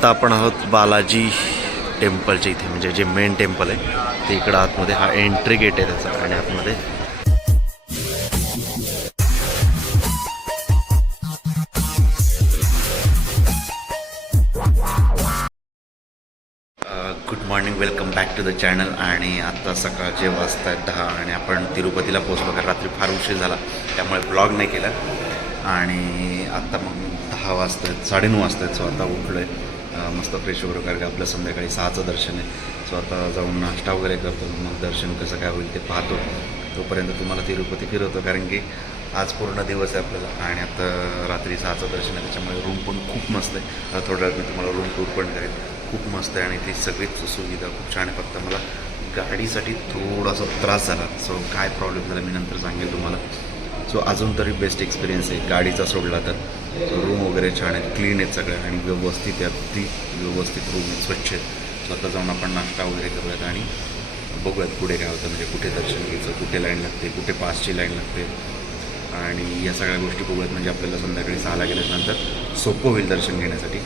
आत्ता आपण आहोत बालाजी टेम्पलच्या इथे, म्हणजे जे मेन टेम्पल आहे ते इकडं आतमध्ये. हा एंट्री गेट आहे त्याचा. आणि आतमध्ये good morning, welcome back to the channel. आणि आत्ता सकाळचे वाजता 10 आणि आपण तिरुपतीला पोचलो. कारण रात्री फार उशीर झाला त्यामुळे ब्लॉग नाही केला. आणि आत्ता मग 10 वाजतात, 9:30 वाजतात. सो आता उठलो आहे मस्त फ्रेश वगैरे, कारण की आपलं संध्याकाळी 6चं दर्शन आहे. सो आता जाऊन नाश्ता वगैरे करतो, मग दर्शन कसं काय होईल ते पाहतो. तोपर्यंत तुम्हाला तिरुपती फिरवतो, कारण की आज पूर्ण दिवस आहे आपल्याला. आणि आता रात्री 6चं दर्शन आहे, त्याच्यामुळे रूम पण खूप मस्त आहे. आता थोड्या वेळात मी तुम्हाला रूम टूर पण करेन. खूप मस्त आहे आणि ती सगळीच सुविधा खूप छान आहे. फक्त मला गाडीसाठी थोडासा त्रास झाला. सो काय प्रॉब्लेम झाला मी नंतर सांगेल तुम्हाला. सो अजून तरी बेस्ट एक्सपिरियन्स आहे गाडीचा सोडला तर. रूम वगैरे छान आहेत, क्लीन आहेत सगळ्या आणि व्यवस्थित आहे, अगदी व्यवस्थित रूम आहेत, स्वच्छ आहेत. सो आता जाऊन आपण नाश्ता वगैरे करूयात आणि बघूयात पुढे काय होतं, म्हणजे कुठे दर्शन घ्यायचं, कुठे लाईन लागते, कुठे पासची लाईन लागते. आणि या सगळ्या गोष्टी बघूयात, म्हणजे आपल्याला संध्याकाळी 6ला गेल्यानंतर सोपं होईल दर्शन घेण्यासाठी.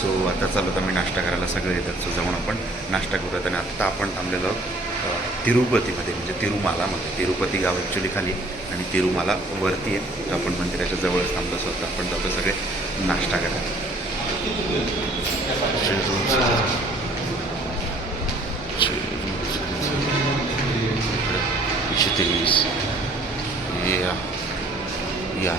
सो आता चालू तर मी नाश्ता करायला सगळे येतात. सो जाऊन आपण नाश्ता करूयात. आणि आत्ता आपण थांबलेलो आहोत तिरुपतीमध्ये, म्हणजे तिरुमालामध्ये. तिरुपती गाव ॲक्च्युली खाली आणि तिरुमाला वरती आहे. तर आपण मंदिराच्या जवळच थांबलो. असं होतं आपण जातो सगळे नाश्ता करायला. 123 या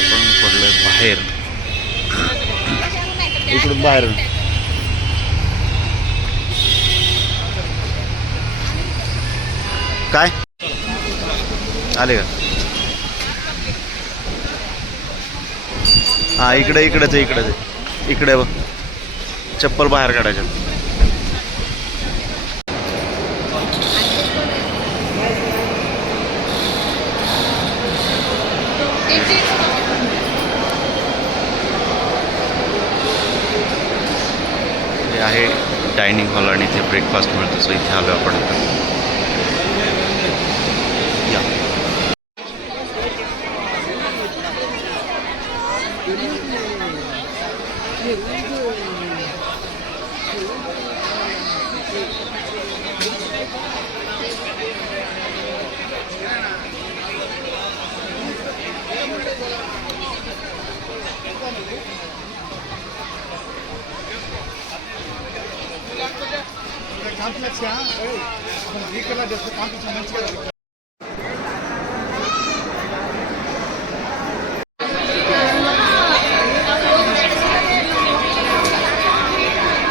आपण पडलोय बाहेर, इकडून बाहेर. काय आले का? हां इकडेच आहे. इकडे बघ, चप्पल बाहेर काढायच्या. हे आहे डायनिंग हॉल आणि इथे ब्रेकफास्ट मिळतो. सो इथे आलो आपण आता. या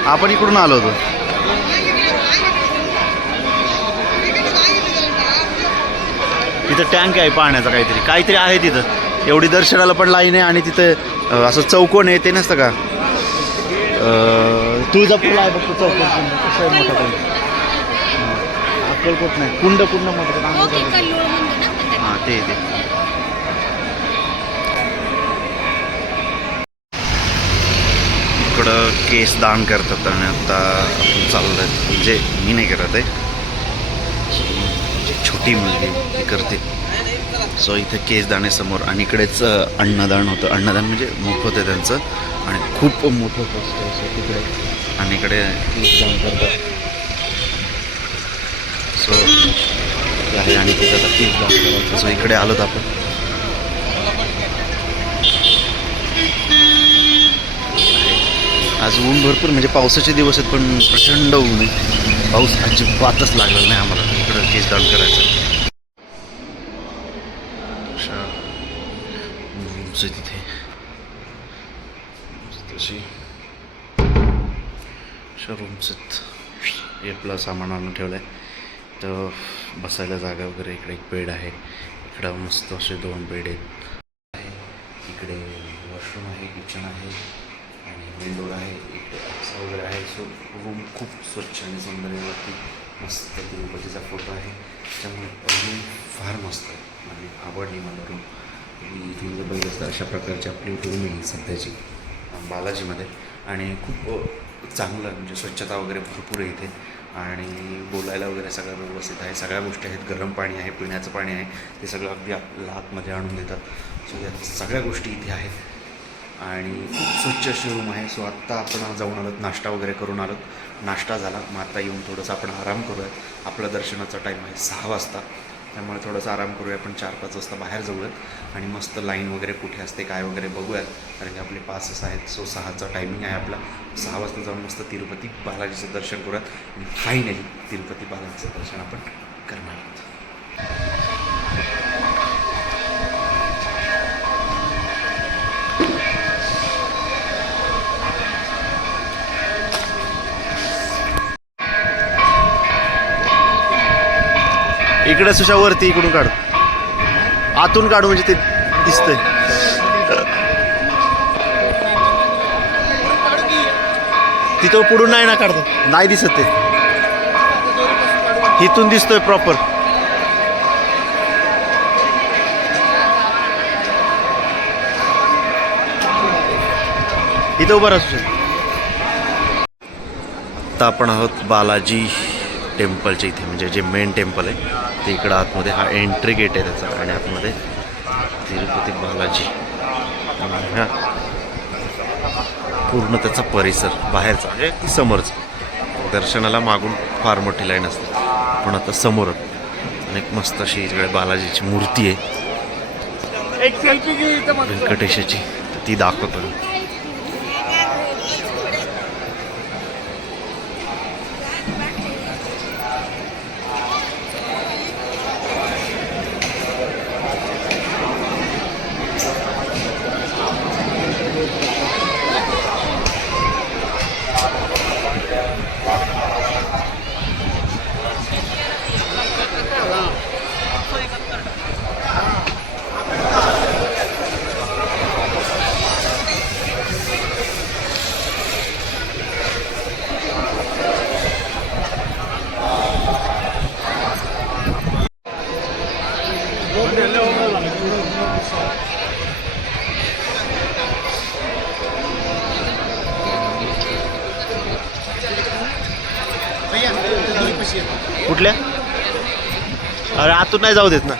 आपण इकडून आलो होतो. तिथं टँक आहे पाण्याचा, काहीतरी आहे तिथं. एवढी दर्शनाला पण लाईन आहे. आणि तिथं असं चौकोन आहे, ते नसतं का तुळजापूरला आहे फक्त चौकोन. कसं आहे मोठा कुंड, अक्कलकोट नाही, कुंड मोठं. हां ते इकडं केस दान करतात. आणि आता आपण चाललो आहे, म्हणजे मी नाही करत आहे, छोटी मुलगी ती करते. सो इथे केसदान आहे समोर. आणि इकडेच अन्नदान होतं. अन्नदान म्हणजे मोफत आहे त्यांचं आणि खूप मोठं ट्रस्ट आहे. सो तिकडे आणि इकडे केसदान करतात. सो आहे आणि तिथे आता केसदान करायचं. सो इकडे आलो तर आपण. आज ऊन भरपूर, म्हणजे पावसाचे दिवस आहेत पण प्रचंड ऊन आहे. पाऊस अजिबातच लागलेला नाही आम्हाला इकडं केसदान करायचं. तिथे तशी रूम्स आहेत. हे आपलं सामान आणून ठेवलं आहे. तर बसायला जागा वगैरे. इकडे एक बेड आहे, इकडं मस्त असे 2 बेड आहेत. इकडे वॉशरूम आहे, किचन आहे आणि विंडो आहे, इकडे असं वगैरे आहे. सो रूम खूप स्वच्छ आणि सौंदर्यवरती मस्त तिरुपतीचा फोटो आहे. त्यामुळे रूम फार मस्त आहे आणि आवडली मला रूम. मी इथून जर बघितलं असतं अशा प्रकारची आपली रूम आहे सध्याची बालाजीमध्ये. आणि खूप चांगलं, म्हणजे स्वच्छता वगैरे भरपूर आहे इथे. आणि बोलायला वगैरे सगळं व्यवस्थित आहे. सगळ्या गोष्टी आहेत. गरम पाणी आहे, पिण्याचं पाणी आहे, ते सगळं अगदी आपल्याला आतमध्ये आणून देतात. सो या सगळ्या गोष्टी इथे आहेत आणि खूप स्वच्छ अशी रूम आहे. सो आत्ता आपण जाऊन आलोत, नाश्ता वगैरे करून आलोत. नाश्ता झाला, मग आता येऊन थोडंसं आपण आराम करूयात. आपला दर्शनाचा टाईम आहे 6 वाजता, त्यामुळे थोडंसं आराम करूया. आपण 4-5 वाजता बाहेर जाऊयात आणि मस्त लाईन वगैरे कुठे असते काय वगैरे बघूयात, कारण की आपले पासेस आहेत. सो 6चा टायमिंग आहे आपला. 6 वाजता जाऊन मस्त तिरुपती बालाजीचं दर्शन करूयात आणि फायनली तिरुपती बालाजीचं दर्शन आपण करणार आहोत. इकडे सुशावरती इकडून काढ, आतून काढू म्हणजे ते दिसतंय. तिथं पुढून नाही ना काढतो, नाही दिसत ते, इथून दिसतोय प्रॉपर. इथं उभं राहू. आता आपण आहोत बालाजी टेम्पलच्या इथे, म्हणजे जे मेन टेम्पल आहे ते इकडं आतमध्ये. हा एंट्री गेट आहे त्याचा आणि आतमध्ये तिरुपती बालाजी. हा पूर्ण त्याचा परिसर बाहेरचा म्हणजे समोरचं. दर्शनाला मागून फार मोठी लाईन असते, पण आता समोर आणि एक मस्त अशी इकडे बालाजीची मूर्ती आहे, एक सेल्फी घे व्यंकटेशाची, ती दाखवतो. कुठल्या? अरे आतून नाही जाऊ देत ना.